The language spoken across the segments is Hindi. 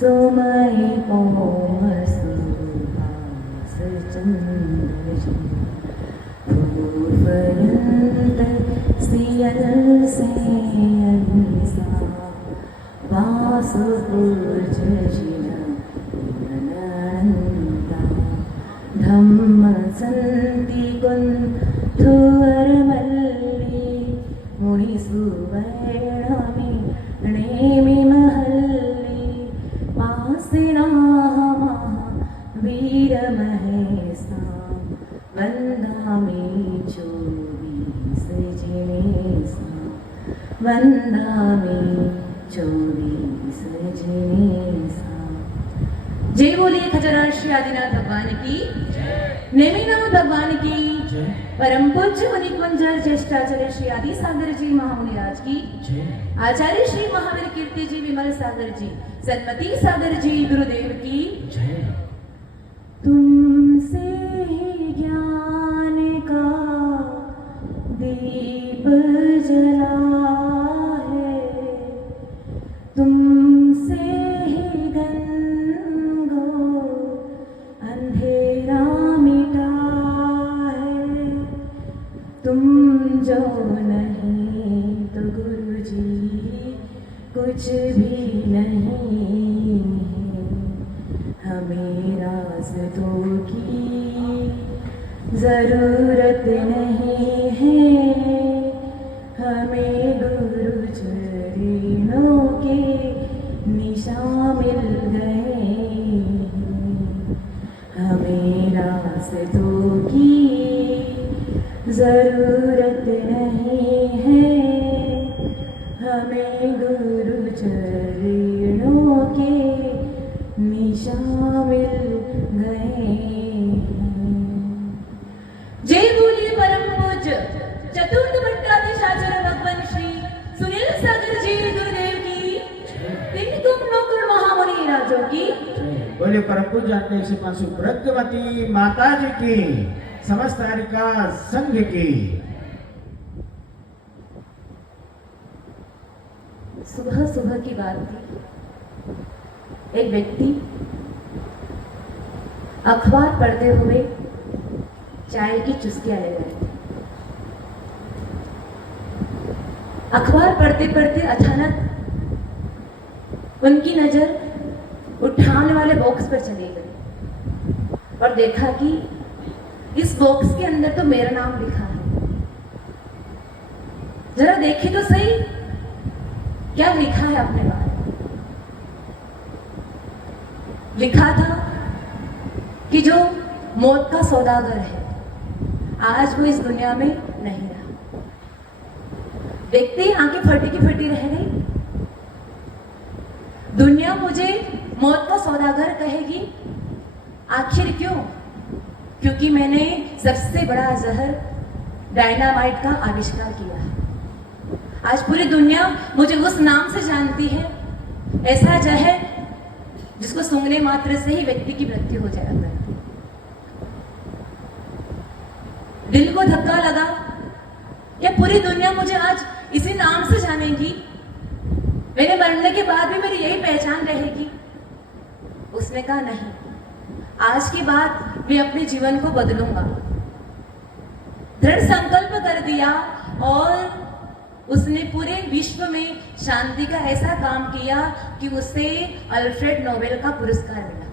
सोमय कोमसुहास चंद्रजी फूफरंत सियल से अभिसा वासुपुज जिन ननंदा धम्म संति कुंथुअर मल्ली मुनि सुवर्णमि नेमि महल्ली पासिना वीर महेशा वंदामि चोबीस जिनेसा वंदामि चोबीस जिनेसा। जय बोलिए खजराज श्री आदिनाथ भगवान की, नेमिनाथ भगवान की, परम पूज्य मुनि कुंजर ज्येष्ठाचार्य श्री आदि सागर जी महामुनिराज की, आचार्य श्री महावीर कीर्ति जी विमल सागर जी सन्मति सागर जी गुरुदेव की। तुमसे ही ज्ञान का दीप जला है, तुमसे ही गंगो अंधेरा मिटा है। तुम जो नहीं तो गुरु जी कुछ भी नहीं है। हमें रास्तों की जरूरत नहीं है, हमें गुरु चरणों के निशान मिल गए हैं। हमें रास्तों की जरूरत नहीं है, हमें गुरु चरणों के निशान मिल गए हैं। जय बोलिए परम पूज्य चतुर्थ भट्टाधीशाचार्य भगवान श्री सुनील सागर जी गुरुदेव की, तीन तुम नौकर महामुनि राजों की। बोलिए परम पूज्य अध्यक्ष पाशु प्रज्ञवती माता जी की, समस्त हरिका संघ की। सुबह सुबह की बात थी, एक व्यक्ति अखबार पढ़ते हुए चाय की चुस्कियां ले रहे थे। अखबार पढ़ते पढ़ते अचानक उनकी नजर उठाने वाले बॉक्स पर चली गई और देखा कि इस बॉक्स के अंदर तो मेरा नाम लिखा है। जरा देखे तो सही क्या लिखा है अपने बारे में। लिखा था कि जो मौत का सौदागर है आज वो इस दुनिया में नहीं रहा। देखते ही आंखें फटी की फटी रह गई। दुनिया मुझे मौत का सौदागर कहेगी, आखिर क्यों? क्योंकि मैंने सबसे बड़ा जहर डायनामाइट का आविष्कार किया है। आज पूरी दुनिया मुझे उस नाम से जानती है, ऐसा जहर जिसको सूंघने मात्र से ही व्यक्ति की मृत्यु हो जाया करती है। दिल को धक्का लगा, क्या पूरी दुनिया मुझे आज इसी नाम से जानेगी? मेरे मरने के बाद भी मेरी यही पहचान रहेगी? उसने कहा नहीं, आज के बाद मैं अपने जीवन को बदलूंगा। दृढ़ संकल्प कर दिया और उसने पूरे विश्व में शांति का ऐसा काम किया कि उसे अल्फ्रेड नोबेल का पुरस्कार मिला।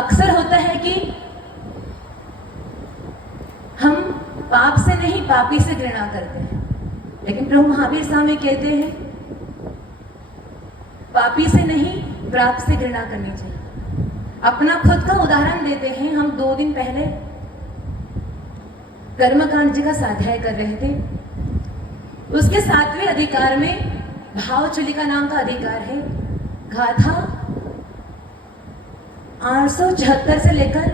अक्सर होता है कि हम पाप से नहीं पापी से घृणा करते हैं, लेकिन प्रभु महावीर स्वामी कहते हैं पापी से नहीं पाप से घृणा करनी चाहिए। अपना खुद का उदाहरण देते हैं। हम 2 दिन पहले कर्मकांड जी का स्वाध्याय कर रहे थे। उसके 7वें अधिकार में भाव चुलिका नाम का अधिकार है। गाथा 874 से लेकर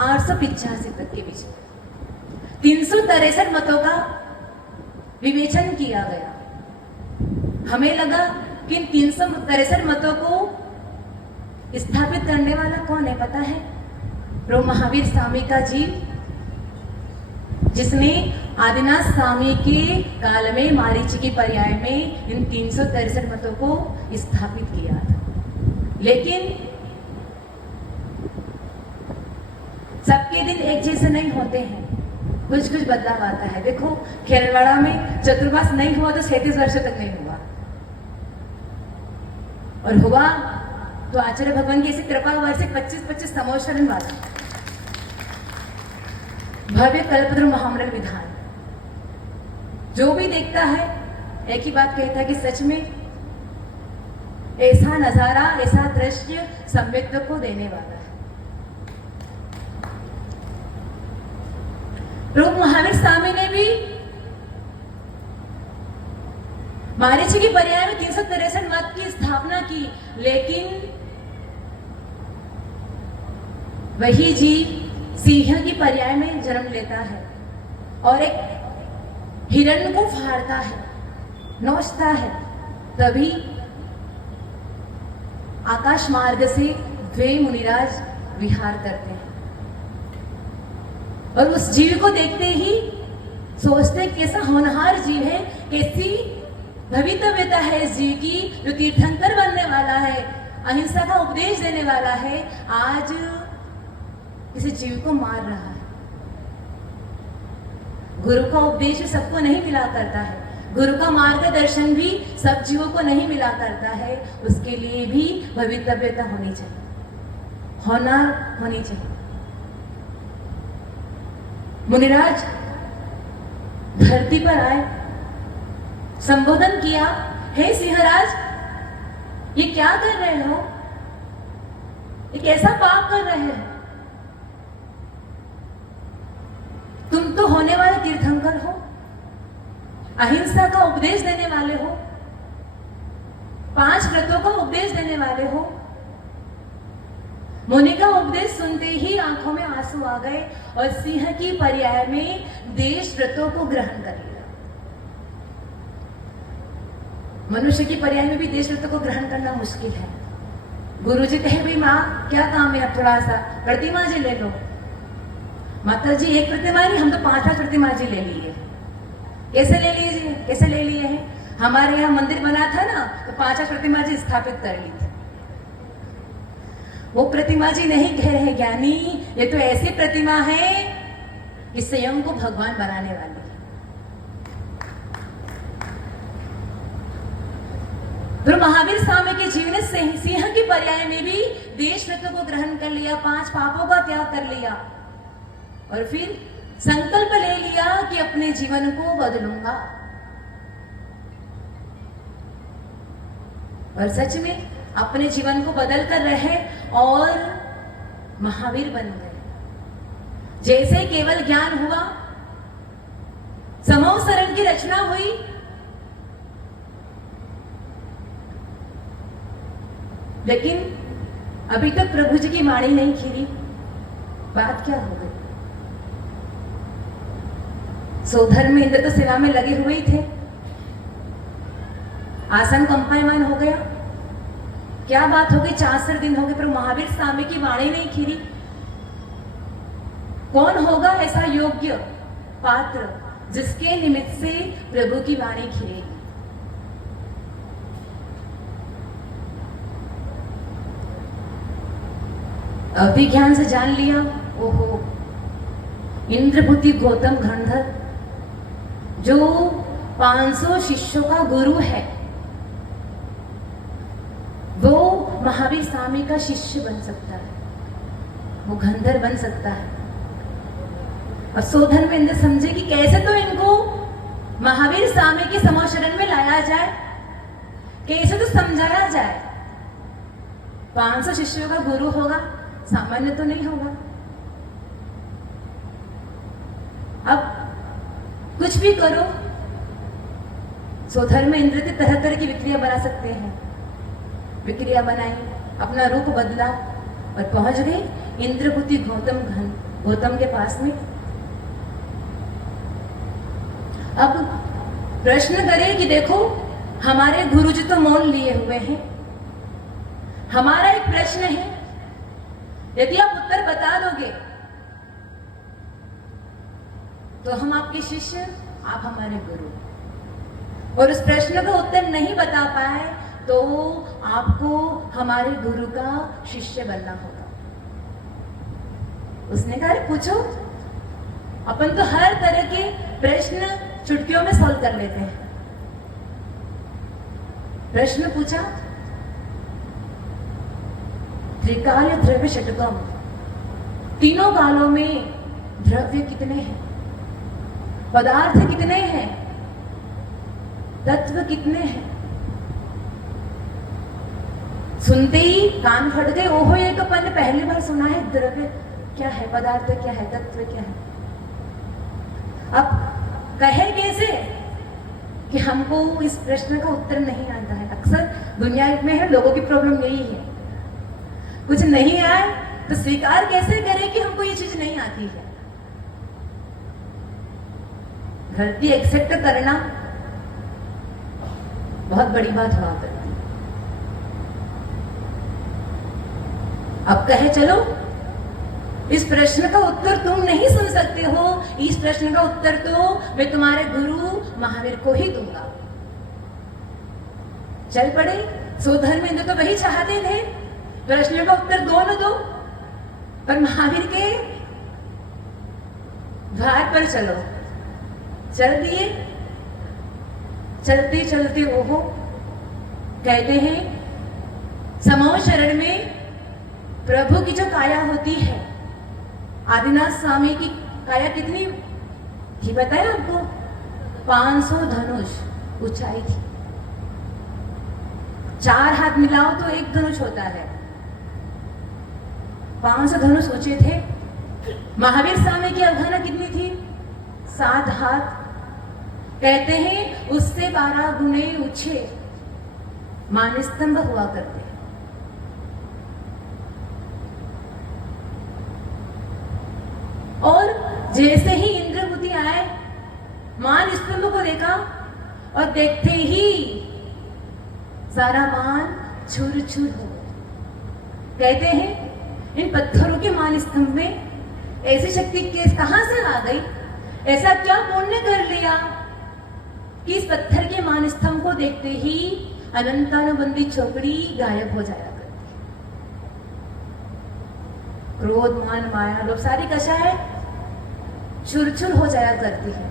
885 तक के बीच 363 मतों का विवेचन किया गया। हमें लगा कि इन 363 मतों को स्थापित करने वाला कौन है पता है? प्रभु महावीर स्वामी का जीव जिसने आदिनाथ स्वामी के काल में मारीची पर्याय में इन 363 मतों को स्थापित किया था। लेकिन सबके दिन एक जैसे नहीं होते हैं, कुछ कुछ बदलाव आता है। देखो खेरवाड़ा में चतुर्मास नहीं हुआ तो 37 वर्ष तक नहीं हुआ, और हुआ तो आचार्य भगवान की ऐसी कृपा वर्ष 25-25 संवत्सरण बाद भव्य कल्पद्रुम महामंडल विधान। जो भी देखता है एक ही बात कहता है कि सच में ऐसा नजारा, ऐसा दृश्य संवेदक को देने वाला है। प्रभु महावीर स्वामी ने भी मारीची की पर्याय में 363 मत की स्थापना की, लेकिन वही जीव सिंह की पर्याय में जन्म लेता है और एक हिरण को फाड़ता है, नोचता है। तभी आकाश मार्ग से द्वे मुनिराज विहार करते हैं और उस जीव को देखते ही सोचते हैं कैसा होनहार जीव है, कैसी भवितव्यता है इस जीव की, जो तीर्थंकर बनने वाला है, अहिंसा का उपदेश देने वाला है, आज किसी जीव को मार रहा है। गुरु का उपदेश सबको नहीं मिला करता है, गुरु का मार्गदर्शन भी सब जीवों को नहीं मिला करता है। उसके लिए भी भवितव्यता होनी चाहिए, होनहार होनी चाहिए। मुनिराज धरती पर आए, संबोधन किया, हे सिंहराज, ये क्या कर रहे हो? ये कैसा पाप कर रहे हैं? तुम तो होने वाले तीर्थंकर हो, अहिंसा का उपदेश देने वाले हो, 5 व्रतों का उपदेश देने वाले हो। मुनि का उपदेश सुनते ही आंखों में आंसू आ गए और सिंह की पर्याय में देश व्रतों को ग्रहण कर लिया। मनुष्य की पर्याय में भी देश व्रतों को ग्रहण करना मुश्किल है। गुरुजी कहे, भाई माँ क्या काम है, अब थोड़ा सा प्रतिमा जी ले लो। माता जी एक प्रतिमा नहीं, हम तो 5 प्रतिमा जी ले लिए। कैसे ले लीजिए, कैसे ले लिए हैं? हमारे यहाँ मंदिर बना था ना, तो 5 प्रतिमा जी स्थापित कर ली थी। वो प्रतिमा जी नहीं कह रहे ज्ञानी, ये तो ऐसी प्रतिमा है कि स्वयं को भगवान बनाने वाली है। तो महावीर स्वामी के जीवन ने सिंह की पर्याय में भी देश व्रतों को ग्रहण कर लिया, 5 पापों का त्याग कर लिया और फिर संकल्प ले लिया कि अपने जीवन को बदलूंगा। और सच में अपने जीवन को बदल कर रहे और महावीर बन गए। जैसे केवल ज्ञान हुआ, समूह शरण की रचना हुई, लेकिन अभी तक प्रभु जी की वाणी नहीं खिली। बात क्या हो गई? स्वधर्म इंद्र तो सेवा में लगे हुए ही थे, आसन कंपायमान हो गया। क्या बात हो गई? 64 दिन हो गए पर महावीर स्वामी की वाणी नहीं खिली। कौन होगा ऐसा योग्य पात्र जिसके निमित्त से प्रभु की वाणी खिलेगी? अवधि ज्ञान से जान लिया, ओहो इंद्रभूति गौतम गंधर जो 500 शिष्यों का गुरु है, वो महावीर स्वामी का शिष्य बन सकता है, वो गंधर बन सकता है। और सोधन में इंद्र समझे कि कैसे तो इनको महावीर स्वामी के समोशरण में लाया जाए, कैसे तो समझाया जाए। 500 शिष्यों का गुरु होगा, सामान्य तो नहीं होगा। अब कुछ भी करो, स्वधर्म इंद्र के तरह तरह की विक्रिया बना सकते हैं। विक्रिया बनाई, अपना रूप बदला और पहुंच गए इंद्रभूति गौतम के पास में। अब प्रश्न करें कि देखो हमारे गुरुजी तो मौन लिए हुए हैं, हमारा एक प्रश्न है, यदि आप उत्तर बता दोगे तो हम आपके शिष्य, आप हमारे गुरु। और उस प्रश्न का उत्तर नहीं बता पाए तो आपको हमारे गुरु का शिष्य बनना होगा। उसने कहा, अरे पूछो। अपन तो हर तरह के प्रश्न चुटकियों में सॉल्व कर लेते हैं। प्रश्न पूछा, त्रिकाल द्रव्य षटकम, तीनों कालों में द्रव्य कितने हैं, पदार्थ कितने हैं, तत्व कितने हैं। सुनते ही कान फट गए। ओहो, ये तो अपन ने पहली बार सुना है। द्रव्य क्या है, पदार्थ क्या है, तत्व क्या है। अब कहे कैसे कि हमको इस प्रश्न का उत्तर नहीं आता है। अक्सर दुनिया में है, लोगों की प्रॉब्लम यही है, कुछ नहीं आए तो स्वीकार कैसे करें कि हमको ये चीज नहीं आती है। गलती एक्सेप्ट करना बहुत बड़ी बात हुआ करती। अब कहे चलो, इस प्रश्न का उत्तर तुम नहीं सुन सकते हो, इस प्रश्न का उत्तर तो मैं तुम्हारे गुरु महावीर को ही दूंगा। चल पड़े। स्वधर्मेंद्र तो वही चाहते थे, प्रश्न का उत्तर दो न दो, पर महावीर के द्वार पर चलो। चल दिए। चलते चलते ओहो, कहते हैं समूह शरण में प्रभु की जो काया होती है, आदिनाथ स्वामी की काया कितनी थी बताया आपको? 500 धनुष ऊंचाई थी। 4 हाथ मिलाओ तो 1 धनुष होता है। 500 धनुष ऊंचे थे। महावीर स्वामी की अवधारणा कितनी थी? 7 हाथ। कहते हैं उससे 12 गुने ऊंचे मानस्तंभ हुआ करते हैं। और जैसे ही इंद्रभूति आए, मान स्तंभ को देखा और देखते ही सारा मान छुर छुर हो गया। कहते हैं इन पत्थरों के मान स्तंभ में ऐसी शक्ति कहां से आ गई? ऐसा क्या पुण्य कर लिया कि इस पत्थर के मान स्तंभ को देखते ही अनंतानुबंधी चौकड़ी गायब हो जाया करती। क्रोध, मान, माया, लोभ सारी कषाय चुरचुर हो जाया करती है।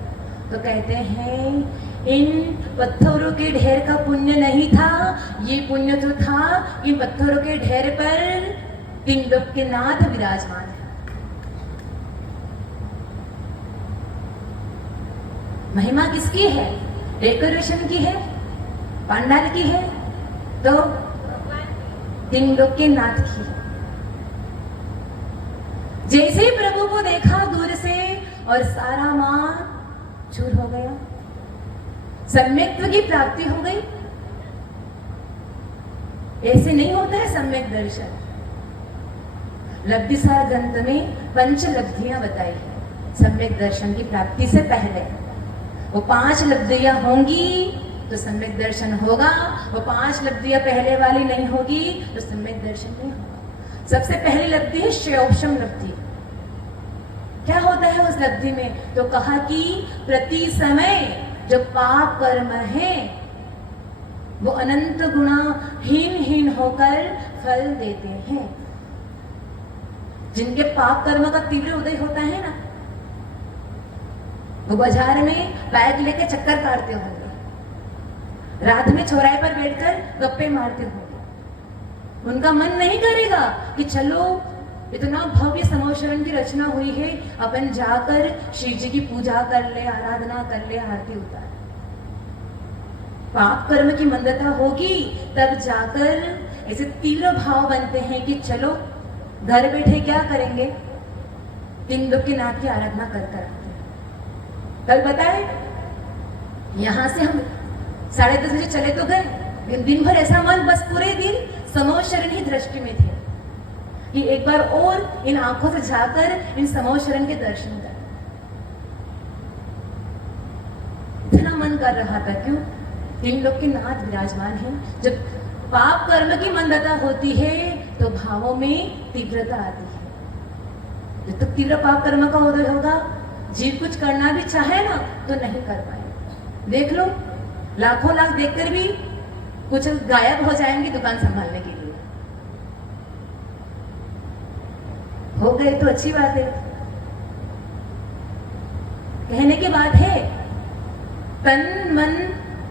तो कहते हैं इन पत्थरों के ढेर का पुण्य नहीं था, ये पुण्य तो था इन पत्थरों के ढेर पर 3 लोक के नाथ विराजमान है। महिमा किसकी है? डेकोरेशन की है, पंडाल की है, तो 3 लोक के नाथ की है। जैसे ही प्रभु को देखा दूर से और सारा मान चूर हो गया, सम्यक्त्व की प्राप्ति हो गई। ऐसे नहीं होता है सम्यक दर्शन। लब्धि सार ग्रंथ में 5 लब्धियां बताई है सम्यक दर्शन की प्राप्ति से पहले। वो 5 लब्धियां होंगी तो सम्यक दर्शन होगा, वो 5 लब्धियां पहले वाली नहीं होगी तो सम्यक दर्शन नहीं होगा। सबसे पहली लब्धि है श्रेयोपशम लब्धि। क्या होता है उस लब्धि में? तो कहा कि प्रति समय जो पाप कर्म है वो अनंत गुणा हीन होकर फल देते हैं। जिनके पाप कर्म का तीव्र उदय होता है ना, वो बाजार में बैग लेके चक्कर काटते होंगे, रात में चौराहे पर बैठकर गप्पे मारते होंगे। उनका मन नहीं करेगा कि चलो इतना भव्य समोशरण की रचना हुई है, अपन जाकर शिव जी की पूजा कर ले, आराधना कर ले, आरती उतार। पाप कर्म की मंदता होगी तब जाकर ऐसे तीव्र भाव बनते हैं कि चलो घर बैठे क्या करेंगे, 3 लोक के नाथ की आराधना कर कर आते हैं। कल बताए यहां से हम 10:30 बजे चले तो गए, दिन भर ऐसा मन, बस पूरे दिन समोशरण ही दृष्टि में थे कि एक बार और इन आंखों से जाकर इन समोशरण के दर्शन कर। इतना मन कर रहा था, क्यों? 3 लोक के नाथ विराजमान हैं। जब पाप कर्म की मंदता होती है तो भावों में तीव्रता आती है। जब तक तीव्र पाप कर्म का उदय होगा, जीव कुछ करना भी चाहे ना तो नहीं कर पाए। देख लो, लाखों लाख देखकर भी कुछ गायब हो जाएंगे दुकान संभालने के लिए। हो गए तो अच्छी बात है। कहने की बात है, तन मन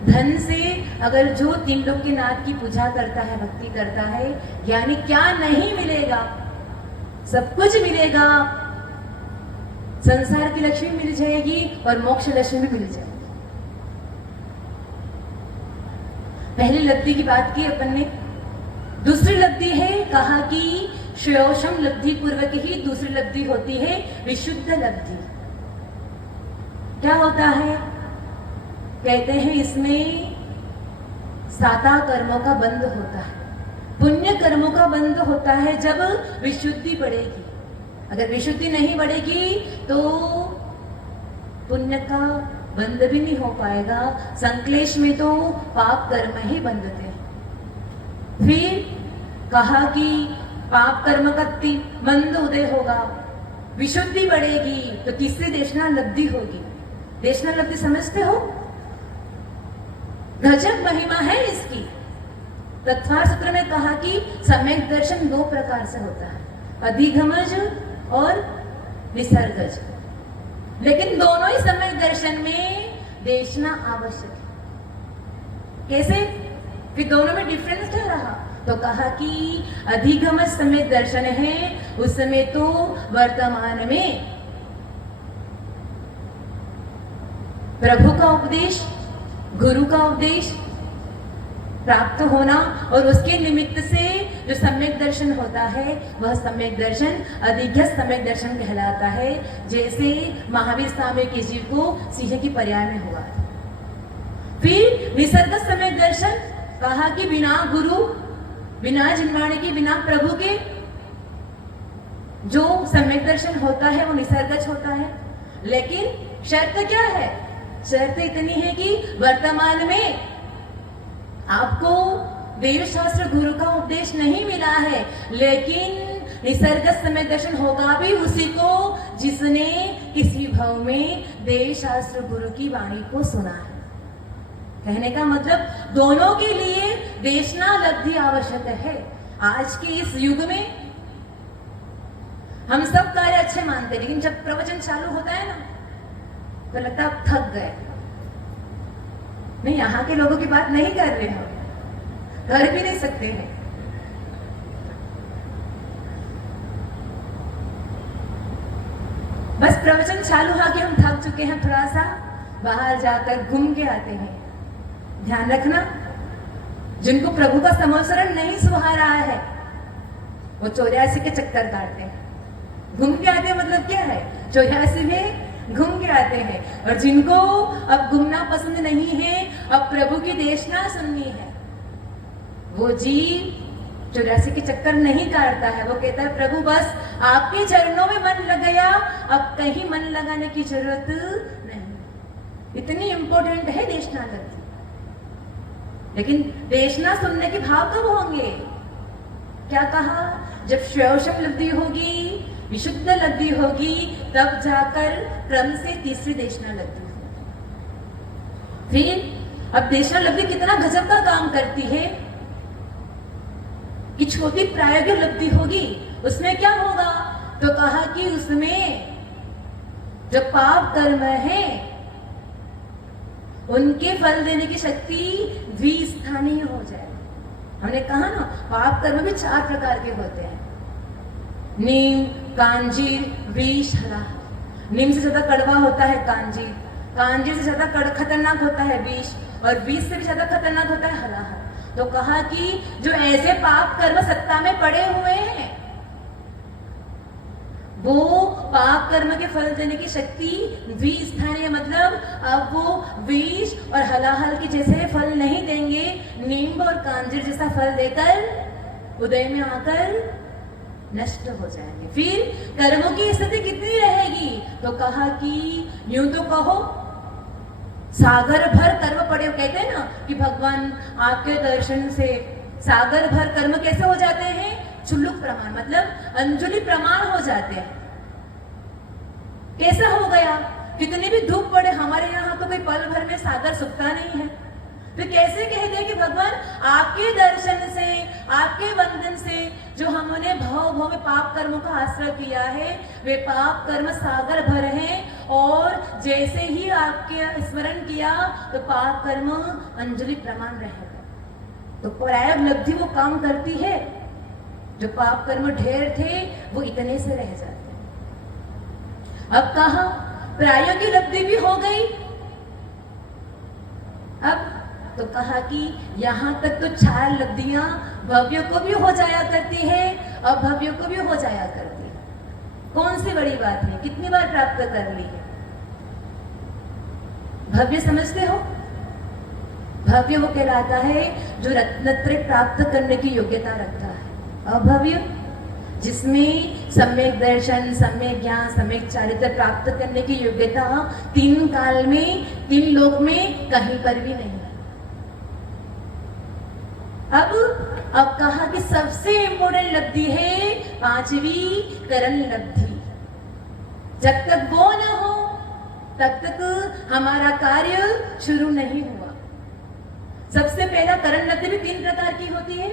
धन से अगर जो तीन लोग के नाथ की पूजा करता है, भक्ति करता है, यानी क्या नहीं मिलेगा, सब कुछ मिलेगा। संसार की लक्ष्मी मिल जाएगी और मोक्ष लक्ष्मी भी मिल जाएगी। पहली लब्धि की बात की अपन ने। दूसरी लब्धि है, कहा कि श्रेयोषम लब्धि पूर्वक ही दूसरी लब्धि होती है विशुद्ध लब्धि। क्या होता है? कहते हैं इसमें साता कर्मों का बंद होता है, पुण्य कर्मों का बंद होता है जब विशुद्धि बढ़ेगी। अगर विशुद्धि नहीं बढ़ेगी तो पुण्य का बंद भी नहीं हो पाएगा। संक्लेश में तो पाप कर्म ही बंधते हैं। फिर कहा कि पाप कर्म का बंद उदय होगा, विशुद्धि बढ़ेगी तो तीसरी देशना लब्धि होगी। देशना लब्धि समझते हो? गजब महिमा है इसकी। तत्वार सूत्र में कहा कि सम्यक दर्शन दो प्रकार से होता है, अधिगमज और निसर्गज। लेकिन दोनों ही सम्यक दर्शन में देशना आवश्यक है। कैसे? फिर दोनों में डिफरेंस क्या रहा? तो कहा कि अधिगमज सम्यक दर्शन है, उस समय तो वर्तमान में प्रभु का उपदेश, गुरु का उपदेश प्राप्त होना और उसके निमित्त से जो सम्यक दर्शन होता है वह सम्यक दर्शन अधिगत सम्यक दर्शन कहलाता है। जैसे महावीर स्वामी के जीव को सिंह की पर्याय में हुआ। फिर निसर्ग सम्यक दर्शन, कहा कि बिना गुरु, बिना जिनवाणी के, बिना प्रभु के जो सम्यक दर्शन होता है वो निसर्गज होता है। लेकिन शर्त क्या है? शर्त इतनी है कि वर्तमान में आपको देव शास्त्र गुरु का उपदेश नहीं मिला है, लेकिन निसर्ग सम्यक दर्शन होगा भी उसी को जिसने किसी भाव में देव शास्त्र गुरु की वाणी को सुना है। कहने का मतलब दोनों के लिए देशना लब्धि आवश्यक है। आज के इस युग में हम सब कार्य अच्छे मानते, लेकिन जब प्रवचन चालू होता है ना तो लगता है अब थक गए। नहीं, यहाँ के लोगों की बात नहीं कर रहे हम, कर भी नहीं सकते हैं। बस प्रवचन चालू हुआ कि हम थक चुके हैं, थोड़ा सा बाहर जाकर घूम के आते हैं। ध्यान रखना, जिनको प्रभु का समोसरण नहीं सुहा रहा है वो 84 के चक्कर काटते हैं। घूम के आते हैं मतलब क्या है? 84 में घूम के आते हैं। और जिनको अब घूमना पसंद नहीं है, अब प्रभु की देशना सुननी है, वो जीव 84 के चक्कर नहीं काटता है। वो कहता है प्रभु बस आपके चरणों में मन लग गया, अब कहीं मन लगाने की जरूरत नहीं। इतनी इंपॉर्टेंट है देशना लब्धि। लेकिन देशना सुनने के भाव कब होंगे? क्या कहा? जब श्रेयोषम लब्धि होगी, विशुद्ध लब्धि होगी, तब जाकर क्रम से तीसरी देशना लब्धि होगी। फिर अब देशना लब्धि कितना गजब का काम करती है कि छोटी प्रायोगिक लब्धि होगी, उसमें क्या होगा? तो कहा कि उसमें जो पाप कर्म है उनके फल देने की शक्ति द्विस्थानीय हो जाए। हमने कहा ना, पाप कर्म भी 4 प्रकार के होते हैं, नीम, कांजीर, विष, हलाहल। नीम से ज्यादा कड़वा होता है कांजीर, कांजीर से ज्यादा खतरनाक होता है विष, और विष से भी ज्यादा खतरनाक होता है हलाहल। तो कहा कि जो ऐसे पाप कर्म सत्ता में पड़े हुए हैं वो पाप कर्म के फल देने की शक्ति द्विस्थानीय, मतलब अब वो विष और हलाहल के जैसे फल नहीं देंगे, नीम और कांजीर जैसा फल देकर उदय में आकर नष्ट हो जाएंगे। फिर कर्मों की स्थिति कितनी रहेगी? तो कहा कि यूं तो कहो सागर भर कर्म पड़े। कहते हैं ना कि भगवान आपके दर्शन से सागर भर कर्म कैसे हो जाते हैं? चुल्लुक प्रमाण, मतलब अंजुलि प्रमाण हो जाते हैं। कैसा हो गया? कितनी भी धूप पड़े, हमारे यहाँ तो कोई पल भर में सागर सूखता नहीं है। तो कैसे कह दे कि भगवान आपके दर्शन से, आपके वंदन से जो हमने भाव भाव में पाप कर्मों का आश्रय किया है, वे पाप कर्म सागर भर हैं, और जैसे ही आपके स्मरण किया तो पाप कर्म अंजलि प्रमाण रहेगा। तो प्रायोपलब्धि वो काम करती है, जो पाप कर्म ढेर थे वो इतने से रह जाते हैं। अब कहा प्रायो की लब्धि भी हो गई। अब तो कहा कि यहां तक तो 4 लब्धियां भव्यों को भी हो जाया करती है, अभव्यों को भी हो जाया करती है। कौन सी बड़ी बात है, कितनी बार प्राप्त कर ली है? भव्य समझते हो? भव्य वो कहलाता है जो रत्नत्रय प्राप्त करने की योग्यता रखता है। अभव्य जिसमें सम्यक दर्शन, सम्यक ज्ञान, सम्यक चारित्र प्राप्त करने की योग्यता 3 काल में, 3 लोक में कहीं पर भी नहीं है। अब कहा कि सबसे इंपोर्टेंट लब्धि है 5वीं करण लब्धि। जब तक वो न हो तब तक हमारा कार्य शुरू नहीं हुआ। सबसे पहला करण लब्धि भी 3 प्रकार की होती है।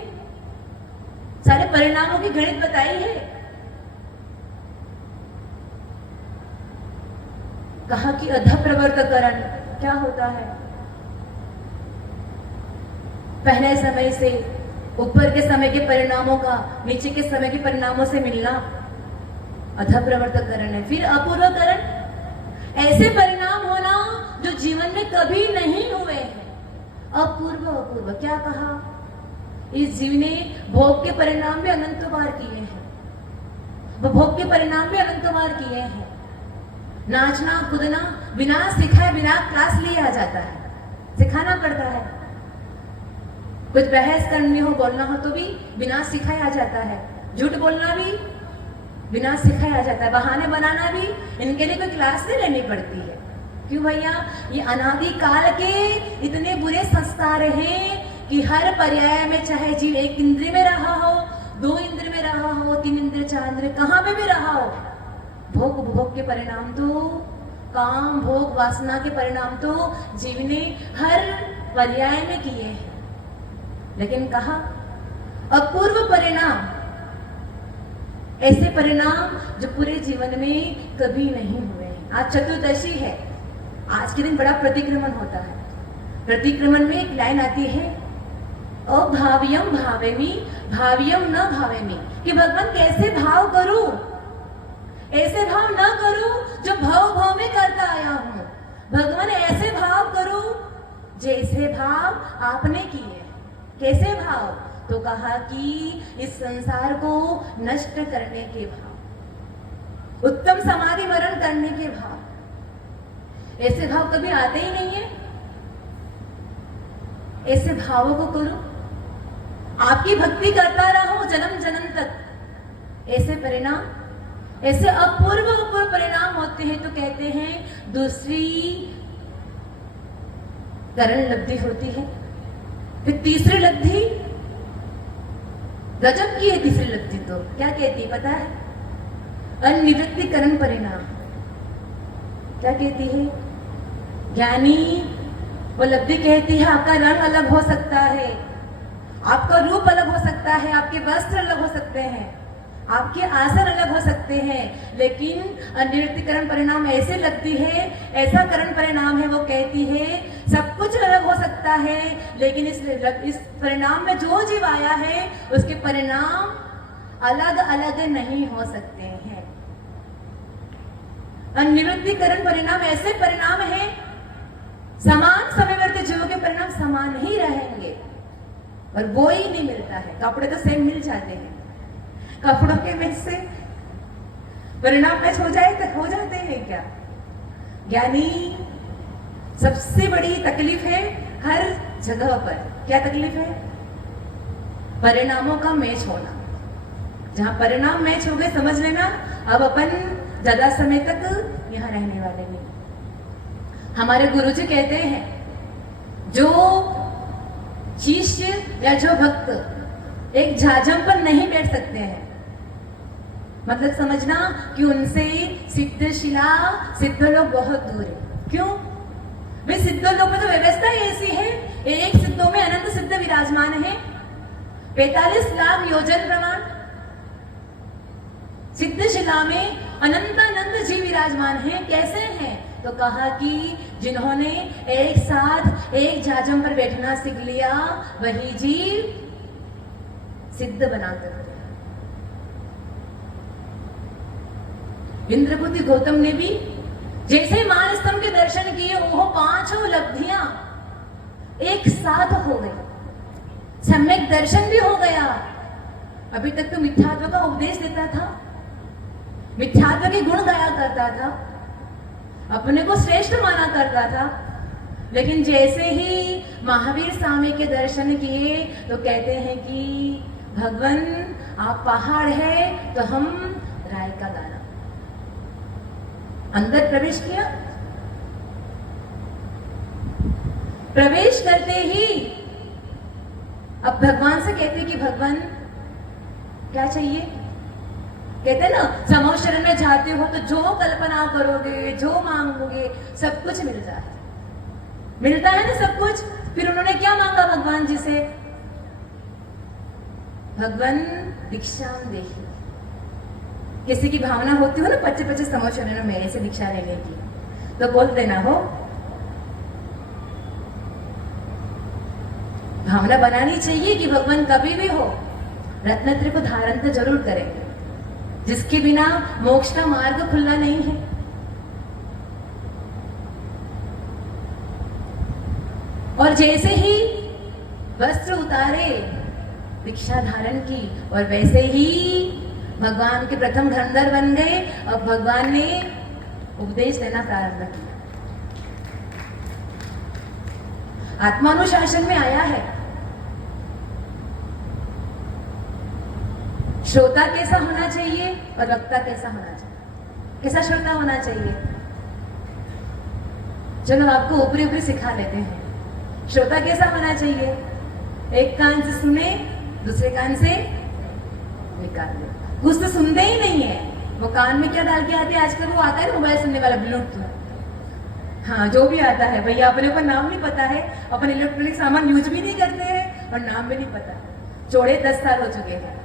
सारे परिणामों की गणित बताई है। कहा कि अधप्रवर्तकरण क्या होता है? पहले समय से ऊपर के समय के परिणामों का नीचे के समय के परिणामों से मिलना अधप्रवर्तकरण है। फिर अपूर्वकरण, ऐसे परिणाम होना जो जीवन में कभी नहीं हुए हैं। अपूर्व क्या कहा? इस जीव ने भोग के परिणाम भी अनंत बार किए हैं, वो भोग के परिणाम भी अनंत बार किए हैं। नाचना कूदना बिना सिखाए, बिना क्लास लिए आ जाता है, सिखाना पड़ता है। कुछ बहस करनी हो, बोलना हो तो भी बिना सिखाए आ जाता है। झूठ बोलना भी बिना सिखाए आ जाता है। बहाने बनाना भी इनके लिए कोई क्लास नहीं लेनी पड़ती है। क्यों भैया? ये अनादि काल के इतने बुरे संस्कार हैं कि हर पर्याय में, चाहे जीव 1 इंद्रिय में रहा हो, 2 इंद्रिय में रहा हो, 3 इंद्रिय, 4 इंद्रिय, कहां पे भी रहा हो, भोग उपभोग के परिणाम तो, काम भोग वासना के परिणाम तो जीव ने हर पर्याय में किए हैं। लेकिन कहा अपूर्व परिणाम, ऐसे परिणाम जो पूरे जीवन में कभी नहीं हुए हैं। आज चतुर्दशी है, आज के दिन बड़ा प्रतिक्रमण होता है। प्रतिक्रमण में एक लाइन आती है, अभाव्यम भावेमी भाव्यम न भावेमी, कि भगवान कैसे भाव करूं, ऐसे भाव न करूं जो भाव भाव में करता आया हूं। भगवान ऐसे भाव करूं जैसे भाव आपने किए। कैसे भाव? तो कहा कि इस संसार को नष्ट करने के भाव, उत्तम समाधि मरण करने के भाव। ऐसे भाव कभी आते ही नहीं है। ऐसे भावों को करो, आपकी भक्ति करता रहो जन्म जन्म तक। ऐसे परिणाम, ऐसे अपूर्व परिणाम होते हैं। तो कहते हैं दूसरी करण लब्धि होती है। फिर तीसरी लब्धि गजब की है। तीसरी लब्धि तो क्या कहती है पता है? अनिवृत्तिकरण परिणाम। क्या कहती है? ज्ञानी वो लब्धि कहती है आपका रंग अलग हो सकता है, आपका रूप अलग हो सकता है, आपके वस्त्र अलग हो सकते हैं, आपके आसन अलग हो सकते हैं, लेकिन अनिवृत्तिकरण परिणाम ऐसे लगती है, ऐसा करण परिणाम है। वो कहती है सब कुछ अलग हो सकता है, लेकिन इस परिणाम में जो जीव आया है उसके परिणाम अलग अलग नहीं हो सकते हैं। अनिवृत्तिकरण परिणाम ऐसे परिणाम है, समान समयवर्ती जीवों के परिणाम समान ही रहेंगे, और वो ही नहीं मिलता है। कपड़े तो सेम मिल जाते हैं, कपड़ों के मैच से परिणाम मैच हो जाए तो हो जाते हैं क्या? यानी सबसे बड़ी तकलीफ है हर जगह पर। क्या तकलीफ है? परिणामों का मैच होना। जहां परिणाम मैच हो गए समझ लेना अब अपन ज्यादा समय तक यहां रहने वाले नहीं। हमारे गुरुजी कहते हैं जो शिष्य या जो भक्त एक झाझम पर नहीं बैठ सकते हैं, मतलब समझना कि उनसे सिद्धशिला सिद्ध लोग बहुत दूर है। क्यों? वे सिद्ध लोग में तो व्यवस्था ही ऐसी है, एक सिद्धों में अनंत सिद्ध विराजमान है, 45 लाख योजन प्रमाण। सिद्धशिला में अनंत अनंत जीव विराजमान है। कैसे हैं? तो कहा कि जिन्होंने एक साथ एक जाजम पर बैठना सीख लिया वही जीव सिद्ध बना करते। इंद्रपुत्र गौतम ने भी जैसे मान स्तंभ के दर्शन किए, वो 5 लब्धियां एक साथ हो गई, सम्यक दर्शन भी हो गया। अभी तक तो मिथ्यात्व का उपदेश देता था, मिथ्यात्व के गुण गाया करता था, अपने को श्रेष्ठ माना करता था, लेकिन जैसे ही महावीर स्वामी के दर्शन किए तो कहते हैं कि भगवान आप पहाड़ है तो हम राय का दाना। अंदर प्रवेश किया, प्रवेश करते ही अब भगवान से कहते कि भगवान क्या चाहिए? कहते ना समो शरण में जाते हो तो जो कल्पना करोगे, जो मांगोगे सब कुछ मिल जाए, मिलता है ना सब कुछ। फिर उन्होंने क्या मांगा भगवान जी से? भगवान दीक्षा देखिए। किसी की भावना होती हो ना 25-25 समो शरण में ऐसे दीक्षा लेने की, तो बोल देना हो, भावना बनानी चाहिए कि भगवान कभी भी हो रत्नत्र को धारण तो जरूर करेंगे, जिसके बिना मोक्ष का मार्ग खुलना नहीं है। और जैसे ही वस्त्र उतारे दीक्षा धारण की, और वैसे ही भगवान के प्रथम धर्मधर बन गए। अब भगवान ने उपदेश देना प्रारंभ किया। आत्मानुशासन में आया है। श्रोता कैसा होना चाहिए और वक्ता कैसा होना चाहिए? कैसा श्रोता होना चाहिए? चलो आपको ऊपरी ऊपरी सिखा लेते हैं। श्रोता कैसा होना चाहिए? एक कान से सुने, दूसरे कान से निकाल दे। कुछ तो सुनते ही नहीं है, वो कान में क्या डाल के आते हैं आजकल, वो आता है मोबाइल सुनने वाला ब्लूटूथ, हाँ जो भी आता है भैया, अपने को नाम नहीं पता है, अपन इलेक्ट्रॉनिक सामान यूज भी नहीं करते हैं और नाम भी नहीं पता। जोड़े 10 साल हो चुके हैं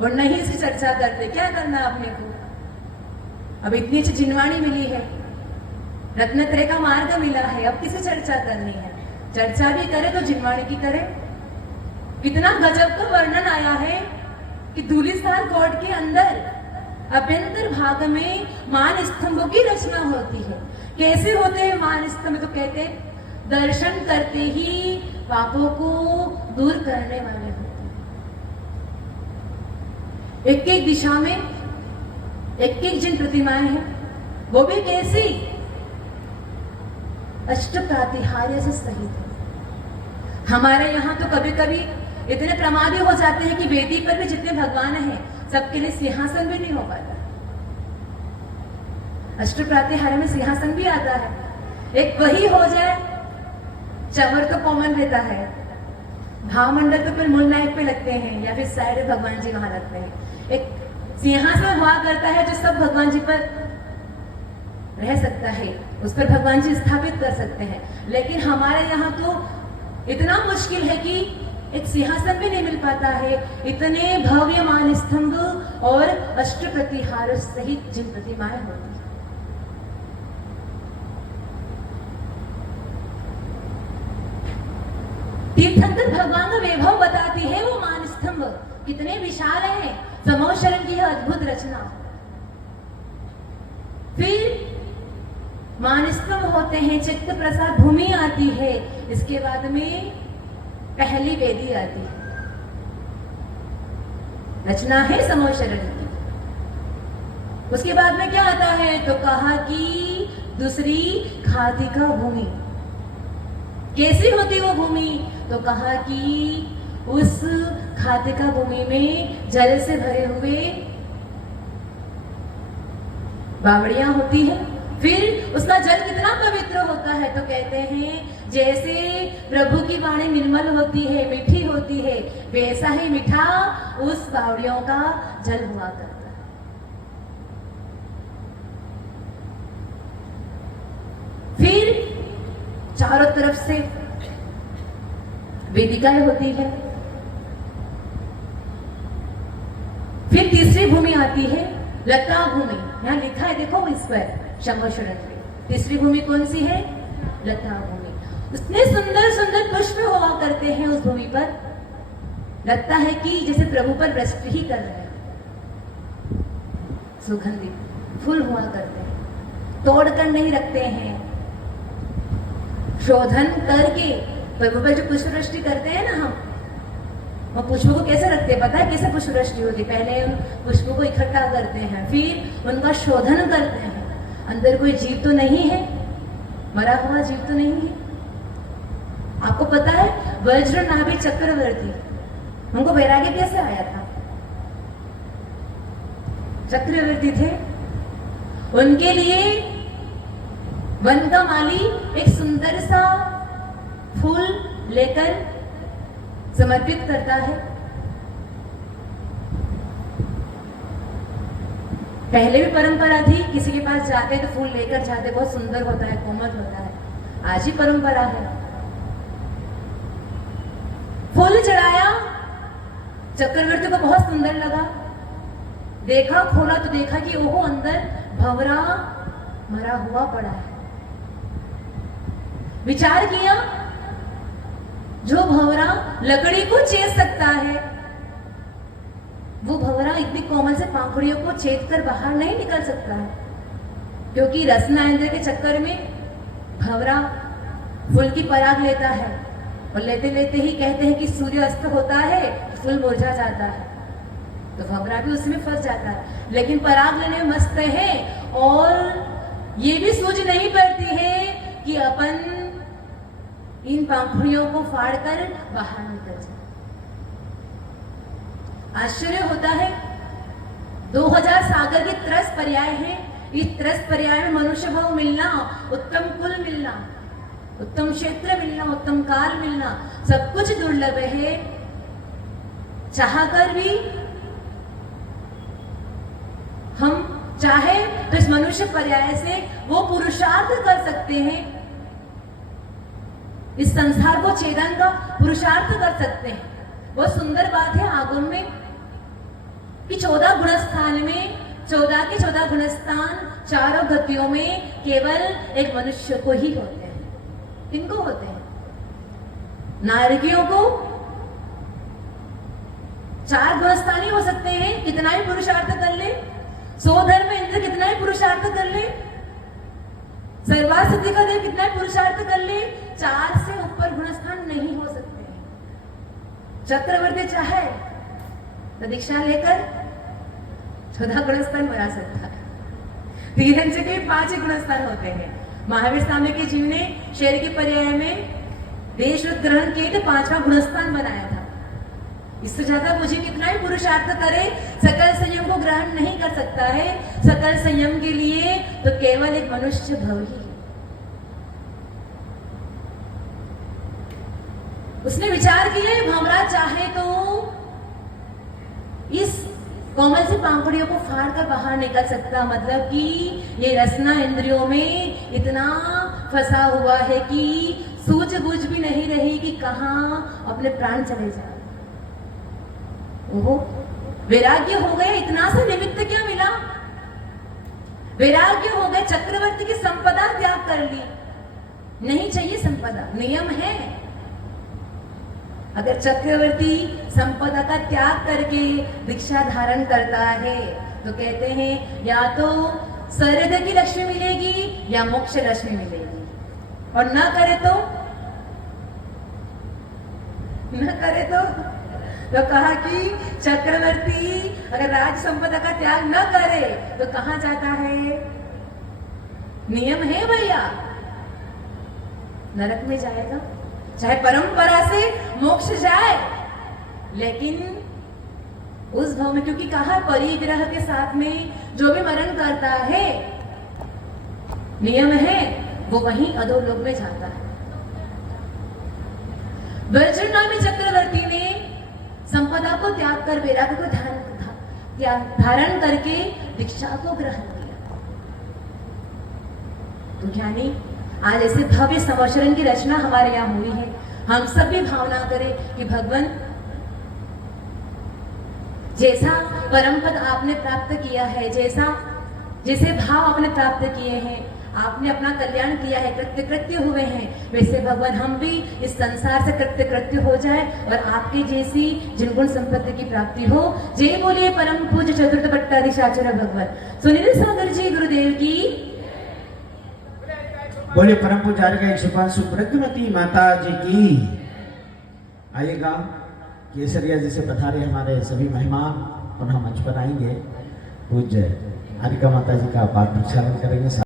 और नहीं इसकी चर्चा करते। क्या करना अपने को? अब इतनी अच्छी जिनवाणी मिली है, रत्नत्रय का मार्ग मिला है, अब किसी चर्चा करनी है? चर्चा भी करे तो जिनवाणी की करे। कितना गजब का वर्णन आया है कि धूलिसार कोट के अंदर अभ्यंतर भाग में मान स्तंभों की रचना होती है। कैसे होते हैं मान स्तंभ? तो कहते दर्शन करते ही पापों को दूर करने वाले होते हैं। एक एक दिशा में एक एक जिन प्रतिमाएं हैं, वो भी कैसी? अष्ट प्रातिहार्य से सहित है। हमारे यहाँ तो कभी कभी इतने प्रमादी हो जाते हैं कि वेदी पर भी जितने भगवान हैं सबके लिए सिंहासन भी नहीं हो पाता। अष्ट प्रातिहार्य में सिंहासन भी आता है। एक वही हो जाए, चवर तो कॉमन रहता है, भावमंडल तो फिर मूल नायक पे लगते हैं या फिर साइड भगवान जी वहां लगते हैं। एक सिंहासन हुआ करता है जो सब भगवान जी पर रह सकता है, उस पर भगवान जी स्थापित कर सकते हैं। लेकिन हमारे यहाँ तो इतना मुश्किल है कि एक सिंहासन भी नहीं मिल पाता है। इतने भव्य मान स्तंभ और अष्ट प्रतिहार सहित जिन प्रतिमाएं होती हैं। तीर्थंकर भगवान का वैभव बताती है वो मान स्तंभ कितने विशाल है। समो शरण की अद्भुत रचना। फिर मानस्तंभ होते हैं, चित्त प्रसाद भूमि आती है, इसके बाद में पहली वेदी आती है। रचना है समो शरण की। उसके बाद में क्या आता है? तो कहा कि दूसरी खादिका भूमि। कैसी होती वो भूमि? तो कहा कि उस खादिका भूमि में जल से भरे हुए बावड़ियां होती है। फिर उसका जल कितना पवित्र होता है? तो कहते हैं जैसे प्रभु की वाणी निर्मल होती है, मीठी होती है, वैसा ही मीठा उस बावड़ियों का जल हुआ करता है। चारों तरफ से वेदिकाएं होती है। फिर तीसरी भूमि आती है लता भूमि। यहाँ लिखा है देखो इस पर शंभोशरण पे। तीसरी भूमि कौन सी है? लता भूमि। इतने सुंदर सुंदर पुष्प हुआ करते हैं उस भूमि पर, लगता है कि जैसे प्रभु पर वृष्टि ही कर रहे हैं। सुगंधित फूल हुआ करते हैं, तोड़कर नहीं रखते हैं, शोधन करके प्रभु पर जो पुष्प वृष्टि करते हैं ना हम, वो पुष्पों को कैसे रखते हैं पता है? कैसे पुष्प वृष्टि होती? पहले उन पुष्पों को इकट्ठा करते हैं, फिर उनका शोधन करते हैं। अंदर कोई जीव तो नहीं है, मरा हुआ जीव तो नहीं है। आपको पता है वज्र नाभि चक्रवर्ती, हमको वैराग्य कैसे आया था? चक्रवर्ती थे, उनके लिए वन का माली एक सुंदर सा फूल लेकर समर्पित करता है। पहले भी परंपरा थी, किसी के पास जाते तो फूल लेकर जाते, बहुत सुंदर होता है, कोमल होता है। आज ही परंपरा है। फूल चढ़ाया, चक्रवर्ती को बहुत सुंदर लगा। देखा, खोला तो देखा कि ओहो अंदर भंवरा मरा हुआ पड़ा है। विचार किया, जो भंवरा लकड़ी को छेद सकता है, वो भंवरा इतनी कोमल से पंखुड़ियों को छेद कर बाहर नहीं निकल सकता है, क्योंकि रसना इंद्र के चक्कर में भंवरा फूल की पराग लेता है और लेते लेते ही कहते हैं कि सूर्य अस्त होता है, फूल मुरझा जाता है, तो भंवरा भी उसमें फंस जाता है। लेकिन पराग लेने में मस्त है और ये भी सूझ नहीं पड़ती है कि अपन इन पंखुड़ियों को फाड़कर बाहर निकल जाए। आश्चर्य होता है, 2000 सागर की त्रस पर्याय है। इस त्रस पर्याय में मनुष्य भाव मिलना, उत्तम कुल मिलना, उत्तम क्षेत्र मिलना, उत्तम काल मिलना, सब कुछ दुर्लभ है। चाहकर भी हम चाहे तो इस मनुष्य पर्याय से वो पुरुषार्थ कर सकते हैं, इस संसार को छेदन का पुरुषार्थ कर सकते हैं। बहुत सुंदर बात है आगम में कि 14 गुणस्थान में 14 के 14 गुणस्थान चारों गतियों में केवल एक मनुष्य को ही होते हैं। किनको होते हैं? नारकियों को 4 गुणस्थान ही हो सकते हैं, कितना ही पुरुषार्थ कर ले। 100 धर्म इंद्र कितना ही पुरुषार्थ कर ले, सर्वासिद्धि का देव कितना ही पुरुषार्थ कर ले, 4 से ऊपर गुणस्थान नहीं हो सकते हैं। चक्रवर्ती चाहे तो दीक्षा लेकर 14 गुणस्थान बना सकता है। धीरज के 5 गुणस्थान होते हैं। महावीर स्वामी के जीव ने शेर के पर्याय में देश ग्रहण किए तो 5वां गुणस्थान बनाया था। इससे ज्यादा मुझे कितना ही पुरुषार्थ करे, सकल संयम को ग्रहण नहीं कर सकता है। सकल संयम के लिए तो केवल एक मनुष्य भव ही है। उसने विचार किया भंवरा चाहे तो इस कोमल से पंखुड़ियों को फाड़ कर बाहर निकल सकता, मतलब कि ये रसना इंद्रियों में इतना फंसा हुआ है कि सूझबूझ भी नहीं रही कि कहां अपने प्राण चले जाए। वो वैराग्य हो गए, इतना सा निमित्त क्या मिला? वैराग्य हो गए, चक्रवर्ती की संपदा त्याग कर ली। नहीं चाहिए संपदा, नियम है। अगर चक्रवर्ती संपदा का त्याग करके दीक्षा धारण करता है तो कहते हैं या तो सरद की लक्ष्मी मिलेगी या मोक्ष लक्ष्मी मिलेगी, और न करे तो कहा कि चक्रवर्ती अगर राज संपदा का त्याग न करे तो कहां जाता है? नियम है भैया, नरक में जाएगा। चाहे परंपरा से मोक्ष जाए, लेकिन उस भाव में, क्योंकि कहा परिग्रह के साथ में जो भी मरण करता है, नियम है वो वहीं अधोलोक में जाता है। वज्रनामी चक्रवर्ती ने संपदा को त्याग कर वैराग्य को धारण करके दीक्षा को ग्रहण किया। तो ज्ञानी आज ऐसे भव्य समवचरण की रचना हमारे यहाँ हुई है। हम सब भी भावना करें कि भगवान जैसा परम पद आपने प्राप्त किया है, जैसे भाव आपने प्राप्त किए हैं, आपने अपना कल्याण किया है, कृत्य कृत्य हुए हैं, वैसे भगवान हम भी इस संसार से कृत्य कृत्य हो जाए और आपके जैसी जिनगुण संपत्ति की प्राप्ति हो। जय बोलिए परम पूज्य चतुर्थ पट्टाधीशाचार्य भगवान सुनील सागर जी गुरुदेव की। बोले परम पूज्य का 105 सुप्रज्ञमती माता जी की। आइएगा केसरिया जी से पधारे हमारे सभी मेहमान पुनः मंच पर आएंगे। पूज्य हरिका माता जी का पाठ प्रचारण करेंगे।